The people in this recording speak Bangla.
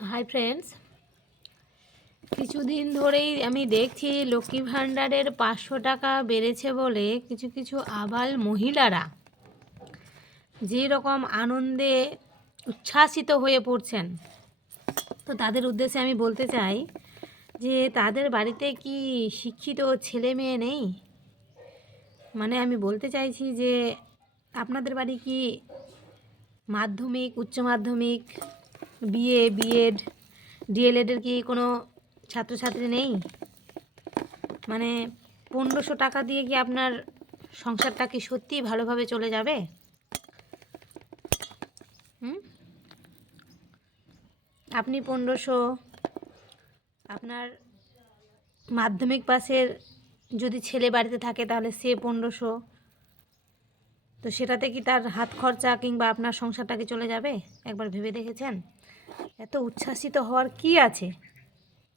হাই ফ্রেন্ডস, কিছুদিন ধরেই আমি দেখছি লক্ষ্মী ভাণ্ডারের 500 টাকা বেড়েছে বলে কিছু কিছু আবাল মহিলারা যে রকম আনন্দে উচ্ছ্বাসিত হয়ে পড়ছেন। তো তাদের উদ্দেশ্যে আমি বলতে চাই যে তাদের বাড়িতে কি শিক্ষিত ছেলে মেয়ে নেই? মানে আমি বলতে চাইছি যে আপনাদের বাড়ি কি মাধ্যমিক, উচ্চ মাধ্যমিক, বিএ, বিএড, ডিএলএডের কি কোনো ছাত্রছাত্রী নেই? মানে 1500 টাকা দিয়ে কি আপনার সংসারটা কি সত্যিই ভালোভাবে চলে যাবে? আপনি 1500, আপনার মাধ্যমিক পাশের যদি ছেলে বাড়িতে থাকে তাহলে সে 1500, তো সেটাতে কি তার হাত খরচা কিংবা আপনার সংসারটা কি চলে যাবে? একবার ভেবে দেখেছেন? এত উচ্ছ্বাসিত হওয়ার কি আছে?